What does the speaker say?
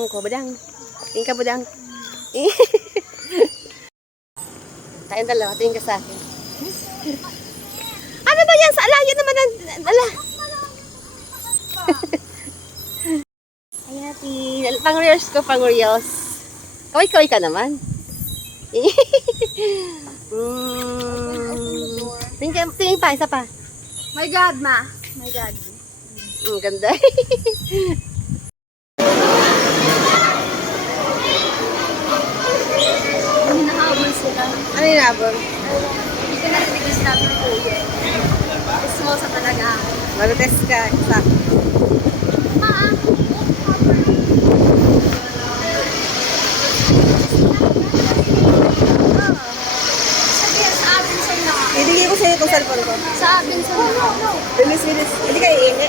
budang ko. Budang. Tingin ka, budang. Tayong dalawa. Tingin ka sa akin. Ano ba yan? Sa alayo naman ang... Ala. Ay, ati. Pang-reels ko, pang-reels. Kaway-kaway ka naman. Tingin pa, isa pa. My God, ma. My God. Ganda. Hinahabol sila. Ano yung nabong? Hindi ka narinig yung sinabi ng kuya. Gusto sa talaga. Malutes ka. Isa. Sa Abenson na. Ibigay ko sa'yo itong cellphone ko. Sa Abenson na. Bilis. Hindi ka iingi.